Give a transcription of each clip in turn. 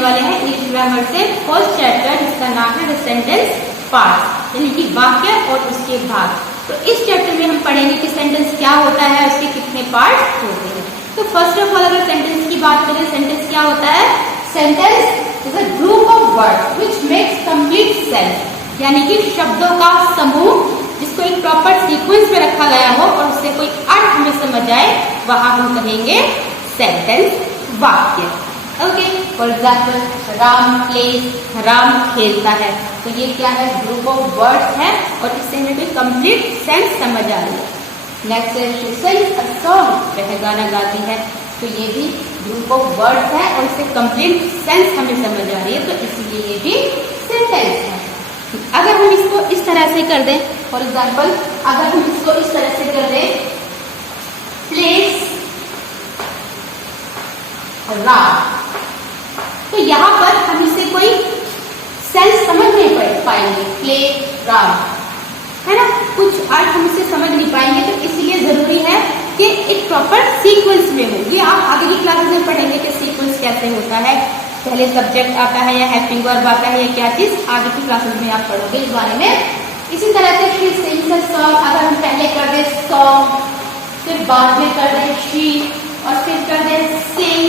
वाले हैं English grammar से फर्स्ट चैप्टर, जिसका नाम है द सेंटेंस पार्ट्स, यानी कि वाक्य और उसके भाग। तो इस चैप्टर में हम पढ़ेंगे कि सेंटेंस क्या होता है, उसके कितने पार्ट्स होते हैं। तो फर्स्ट ऑफ ऑल अगर सेंटेंस की बात करें, सेंटेंस क्या होता है? Sentence is a group of words which makes complete sense, यानी कि शब्दों का समूह जिसको एक प्रॉपर सीक्वेंस में रखा गया हो और उससे कोई अर्थ हमें समझ आए, वहां हम कहेंगे सेंटेंस, वाक्य। Okay, for example Ram plays, Ram खेलता है, तो ये क्या है? ग्रुप ऑफ वर्ड्स है और इससे हमें कोई कंप्लीट सेंस समझ आ रही है। नेक्स्ट है शी सिंग्स अ सॉन्ग, वह गाना गाती है, तो ये भी ग्रुप ऑफ वर्ड्स है और इससे कंप्लीट सेंस हमें समझ आ रही है, तो इसीलिए ये भी सेंटेंस है। अगर हम इसको इस तरह से कर दें, फॉर एग्जाम्पल अगर हम इसको इस तरह से कर दें, प्लेस राम, तो यहाँ पर हम इसे कोई सेंस समझ नहीं पाएंगे। प्ले राम है ना, कुछ अर्थ हम इसे समझ नहीं पाएंगे, तो इसीलिए जरूरी है कि एक प्रॉपर सीक्वेंस में हो। ये आप आगे की क्लास में पढ़ेंगे कि सीक्वेंस कैसे होता है, पहले सब्जेक्ट आता है या हेल्पिंग वर्ब आता है, या क्या चीज आगे की क्लासेस में आप पढ़ोगे इस बारे में। इसी तरह से शी सिंग्स अ सॉन्ग, अगर हम पहले कर दे सॉन्ग, फिर बाद में कर दे शी, और फिर कर दे सिंग,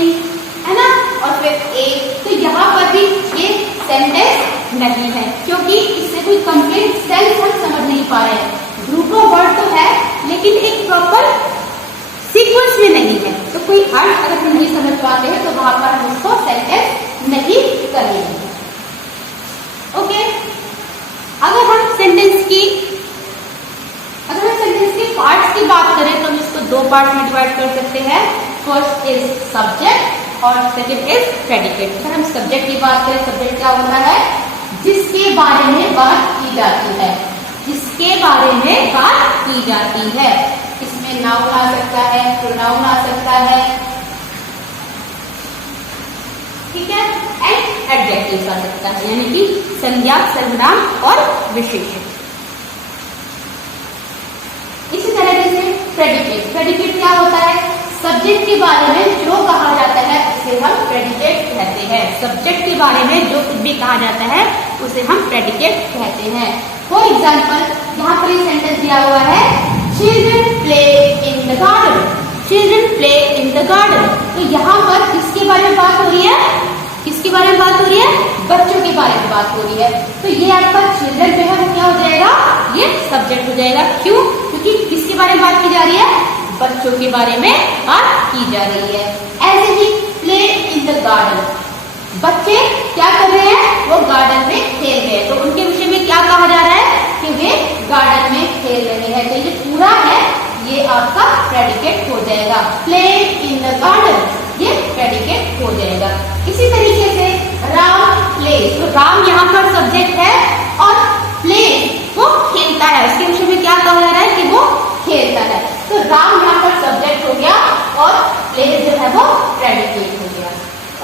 है ना, और फिर ए, तो यहाँ पर भी ये सेंटेंस नहीं है, क्योंकि इससे कोई कंप्लीट सेंस हम समझ नहीं पा रहे हैं। ग्रुप ऑफ वर्ड तो है लेकिन एक प्रॉपर सीक्वेंस में नहीं है, तो कोई अर्थ अगर हम नहीं समझ पाते हैं तो वहां पर हम उसको सेंटेंस नहीं करेंगे। ओके, अगर हम सेंटेंस के पार्ट्स की बात करें तो हम इसको दो पार्ट में डिवाइड कर सकते हैं। फर्स्ट इज सब्जेक्ट और सेकंड इज प्रेडिकेट। अगर हम सब्जेक्ट की बात करें, सब्जेक्ट क्या होता है? जिसके बारे में बात की जाती है, जिसके बारे में बात की जाती है। इसमें नाउन आ सकता है, प्रोनाउन आ सकता है, ठीक है, एंड एडजेक्टिव आ सकता है, यानी कि संज्ञा, सर्वनाम और विशेषण। इसी तरह से प्रेडिकेट, प्रेडिकेट क्या होता है? सब्जेक्ट के बारे में जो कहा जाता है उसे हम प्रेडिकेट कहते हैं। सब्जेक्ट के बारे में जो कुछ भी कहा जाता है उसे हम प्रेडिकेट कहते हैं। फॉर एग्जाम्पल यहाँ पर ये सेंटेंस दिया हुआ है, children play in the garden, children play in the garden, तो यहाँ पर किसके बारे में बात हो रही है? किसके बारे में बात हो रही है? बच्चों के बारे में बात हो रही है। तो ये आपका चिल्ड्रन जो है वो क्या हो जाएगा? ये सब्जेक्ट हो जाएगा। क्यों? क्योंकि किसके बारे में बात की जा रही है? बच्चों के बारे में बात की जा रही है। ऐसे ही प्ले इन द गार्डन, बच्चे क्या कर रहे हैं? वो गार्डन में खेल रहे हैं, तो उनके विषय में क्या कहा जा रहा है? कि वे गार्डन में खेल रहे हैं। तो ये पूरा है, ये आपका प्रेडिकेट हो जाएगा। प्ले इन द गार्डन, ये प्रेडिकेट हो जाएगा। इसी तरीके से राम प्लेज, तो राम यहाँ पर सब्जेक्ट है और प्ले वो खेलता है, उसके विषय में क्या कहा जा रहा है? कि वो खेलता है। तो राम यहाँ पर सब्जेक्ट हो गया और प्लेज जो है वो प्रेडिकेट हो गया।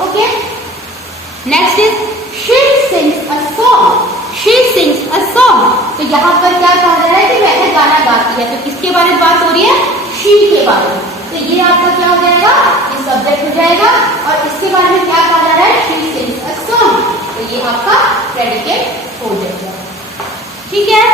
Okay, next is she sings a song, she sings a song, तो यहाँ पर क्या कहा जा रहा है? कि वह गाना गाती है, तो किसके बारे में बात हो रही है? शी के बारे में। तो ये आपका क्या हो जाएगा? ये सब्जेक्ट हो जाएगा और इसके बारे में क्या कहा जा रहा है? शी सिंग्स अ सॉन्ग, तो ये आपका प्रेडिकेट हो जाएगा। ठीक है,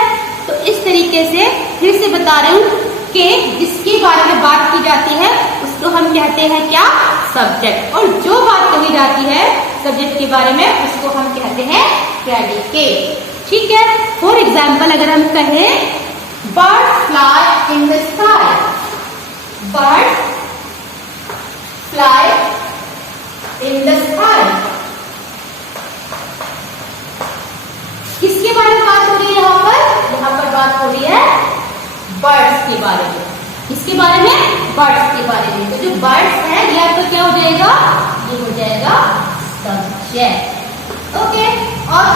तो इस तरीके से फिर से बता रही हूँ कि जिसके बारे में बात की जाती है उसको हम कहते हैं क्या? सब्जेक्ट, और जो बात कही जाती है सब्जेक्ट के बारे में उसको हम कहते हैं प्रेडिकेट। ठीक है, फॉर एग्जाम्पल अगर हम कहें birds fly in the sky, birds fly in the sky, किसके बारे में बात हो रही है? यहाँ पर बात हो रही है बर्ड्स के बारे में। किसके बारे में? बर्ड्स के बारे में। तो जो बर्ड्स है ये आपका क्या हो जाएगा? ये हो जाएगा सब्जेक्ट। ओके, और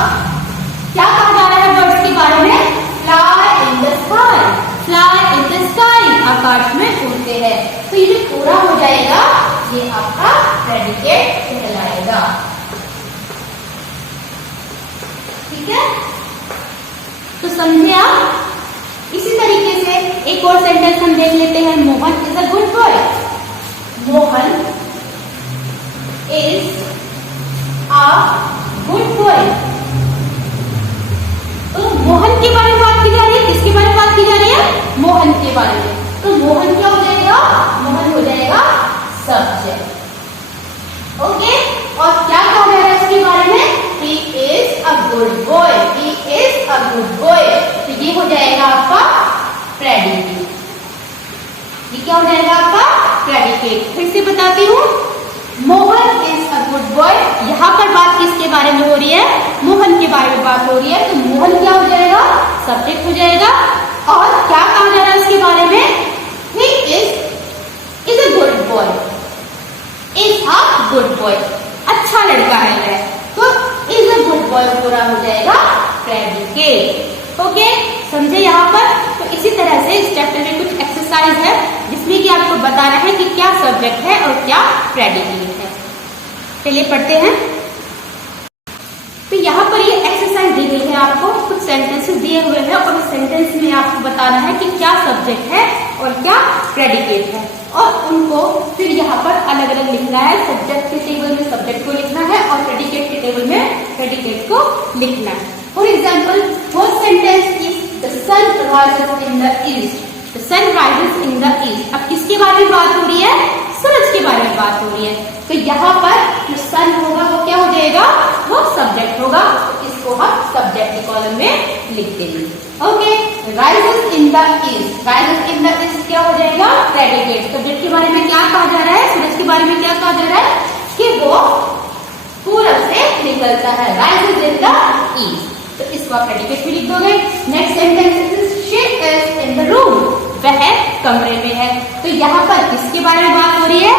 क्या कहा जा रहा है बर्ड्स के बारे में? Fly in the sky, fly in the sky, आकाश में उड़ते हैं। तो ये जो पूरा हो जाएगा ये आपका प्रेडिकेट कहलाएगा। ठीक है, तो समझे आप? इसी तरीके से एक और सेंटेंस हम देख लेते हैं, Mohan is a good boy, Mohan is a a good boy. तो मोहन के बारे में बात की जा रही है, किसके बारे में बात की जा रही है? मोहन के बारे में। तो मोहन क्या हो जाएगा? मोहन हो जाएगा सब्जेक्ट। ओके, और क्या कहा जा रहा है इसके बारे में? He is a good boy, he is a good boy। तो ये हो जाएगा आपका प्रेडिकेट। ये क्या हो जाएगा आपका? प्रेडिकेट। फिर से बताती हूँ, Mohan is a good boy. यहाँ पर बात किसके बारे में हो रही है? मोहन के बारे में बात हो रही है। तो मोहन क्या हो जाएगा? सब्जेक्ट हो जाएगा। और क्या कहा जा रहा है इसके बारे में? He is a good boy, is a good boy। अच्छा लड़का है वह। तो is a good boy पूरा हो जाएगा प्रेडिकेट। ओके, समझे यहाँ पर? तो इसी तरह से इस चैप्टर में कुछ एक्सरसाइज है जिसमें कि आपको बताना है कि क्या सब्जेक्ट है और क्या प्रेडिकेट है। चलिए पढ़ते हैं। तो यहाँ पर ये एक्सरसाइज दी गई है, आपको कुछ सेंटेंसेस दिए हुए हैं और उस सेंटेंस में आपको बताना है कि क्या सब्जेक्ट है और क्या प्रेडिकेट है, और उनको फिर यहाँ पर अलग अलग लिखना है। सब्जेक्ट के टेबल में सब्जेक्ट को लिखना है और प्रेडिकेट के टेबल में प्रेडिकेट को लिखना है। For example, first sentence is the sun rises in the east. The sun rises in the east. अब किसके बारे में बात हो रही है? सूरज के बारे में बात हो रही है। तो यहाँ पर जो सन होगा वो क्या हो जाएगा? वो सब्जेक्ट होगा। इसको हम सब्जेक्ट के कॉलम में लिख देंगे। Okay, rises in the east. Rises in the east क्या हो जाएगा? प्रेडिकेट। सब्जेक्ट के बारे में क्या कहा जा रहा है? सूरज के बारे में क्या कहा जा रहा है? कि वो पूरब से निकलता है। Rises in the east. तो इसका प्रेडिकेट भी लिख दोगे। Next sentence is she is in the room. वह कमरे में है। तो यहाँ पर किसके बारे में बात हो रही है?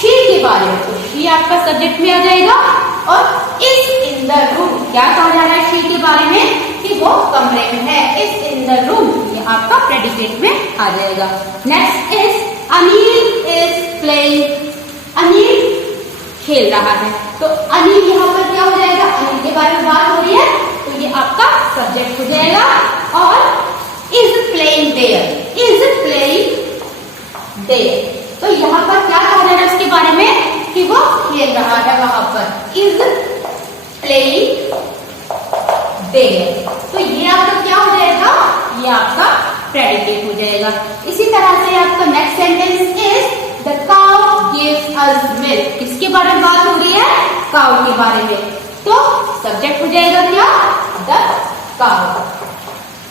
शी के बारे में। तो शी आपका सब्जेक्ट में आ जाएगा। और इज इन द रूम क्या कहा जा रहा है शी के बारे में? कि वो कमरे में है। इज इन द रूम ये आपका प्रेडिकेट में आ जाएगा। Next is Anil is playing. Anil खेल रहा है। तो अनिल यहाँ पर क्या हो जाएगा? अनिल के बारे में बात हो रही है, तो ये आपका सब्जेक्ट हो जाएगा। और is playing there. Is playing there. तो यहाँ पर क्या कहा जा रहा है उसके बारे में? कि वो खेल रहा है वहां पर। Is playing there. तो ये आपका क्या हो जाएगा? ये आपका प्रेडिकेट हो जाएगा। इसी तरह से आपका next sentence is the cow gives us milk. किसके बारे में बात हो रही है? काउ के बारे में। तो सब्जेक्ट हो जाएगा क्या? The cow.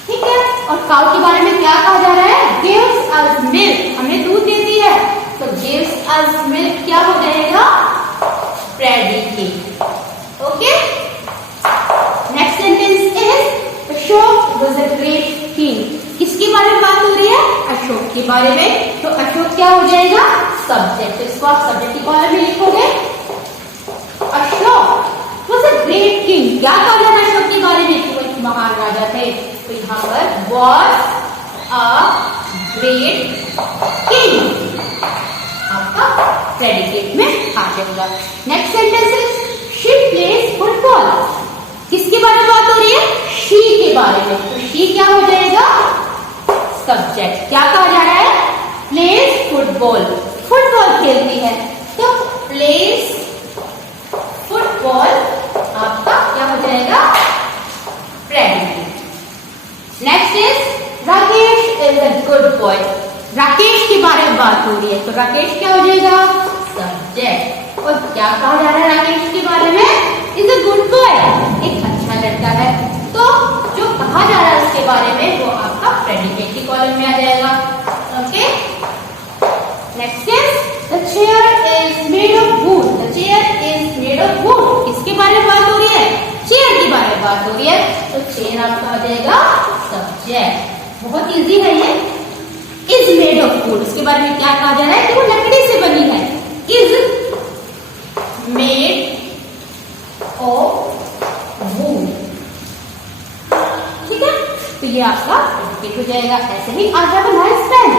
ठीक है, और काउ के बारे में क्या कहा जा रहा है? गिव्स अस मिल्क, हमें दूध देती है। तो गिव्स अस मिल्क क्या हो जाएगा? Predicate. Okay, next sentence is Ashok was a great king. किसके बारे में बात हो रही है? अशोक के बारे में। तो अशोक क्या हो जाएगा? सब्जेक्ट। तो इसको आप सब्जेक्ट के कॉलम में लिखोगे। Ashok was a great king. क्या कहा जा रहा है अशोक के बारे में? कि वो एक महान राजा थे। तो यहाँ पर was a great king आपका प्रेडिकेट में आ जाएगा। Next sentence is she plays football। किसके बारे में बात हो रही है? she के बारे में। तो she क्या हो जाएगा? सब्जेक्ट। क्या कहा जा रहा है? plays football। फुटबॉल खेलती है। तो plays football आपका क्या हो जाएगा? Predicate. Next is Rakesh is a good boy. Rakesh के बारे में बात हो रही है। तो राकेश क्या हो जाएगा? सब्जेक्ट। और क्या कहा जा रहा है राकेश के बारे में? इज अ गुड बॉय, एक अच्छा लड़का है। तो जो कहा जा रहा है उसके बारे में वो आपका प्रेडिकेट के कॉलम में आ जाएगा। Okay, next is the chair is made of would. The chair is made of would. किसके बारे में बात हो रही है? चेयर के बारे में बात हो रही है। तो चेयर आपका आ जाएगा सब्जेक्ट। बहुत इजी है ये। इज मेड ऑफ वुड, उसके बारे में क्या कहा जा रहा है? कि वो लकड़ी से बनी है। Is made of wood. ठीक है, तो ये आपका प्रेडिकेट हो जाएगा। ऐसे ही I have a nice pen.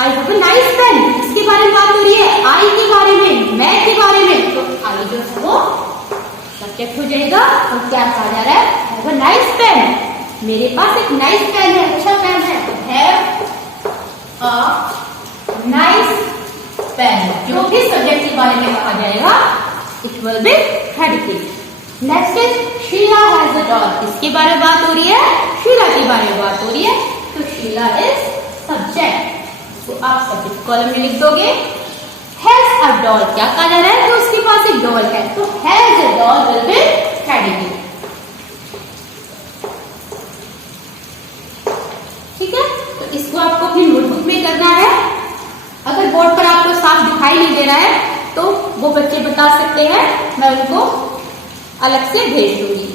I have a nice pen, इसके बारे में बात हो रही है। आई के बारे में, मैं के बारे में। तो आई जो है वो सब्जेक्ट हो जाएगा। और क्या कहा जा रहा है? I have a nice pen, मेरे पास एक नाइस पेन है, अच्छा पेन है। तो हैव अ नाइस पेन जो भी सब्जेक्ट के बारे में कहा जाएगा it will be predicate. Next is Sheila has a doll. किसके बारे में बात हो रही है? शीला के बारे में बात हो रही है। तो शीला is subject. तो आप सब्जेक्ट कॉलम में लिख दोगे has a doll. क्या कहा जा रहा है? तो उसके पास एक डॉल है, तो has a doll will be predicate. ठीक है, तो इसको आपको अपनी नोटबुक में करना है। अगर बोर्ड पर आपको साफ दिखाई नहीं दे रहा है तो वो बच्चे बता सकते हैं, मैं उनको अलग से भेज दूंगी।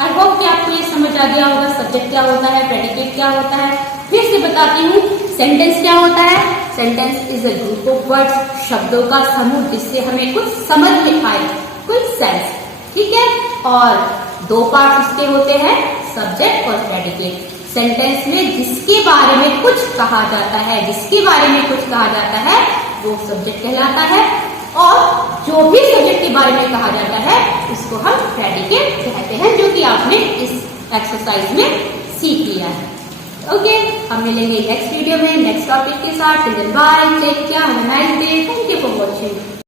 आई होप कि आपको ये समझ आ गया होगा सब्जेक्ट क्या होता है, प्रेडिकेट क्या होता है। फिर से बताती हूँ, सेंटेंस क्या होता है? Sentence is a group of words, शब्दों का समूह जिससे हमें कुछ समझ में आए, कुछ सेंस। ठीक है, और दो पार्ट इसके होते हैं, सब्जेक्ट और प्रेडिकेट। सेंटेंस में जिसके बारे में कुछ कहा जाता है, जिसके बारे में कुछ कहा जाता है वो सब्जेक्ट कहलाता है, और जो भी सब्जेक्ट के बारे में कहा जाता है उसको हम प्रेडिकेट कहते हैं, जो कि आपने इस एक्सरसाइज में सीख लिया है। ओके, हम मिलेंगे नेक्स्ट वीडियो में नेक्स्ट टॉपिक के साथ। Till then bye, take care, have a nice day, thank you for watching.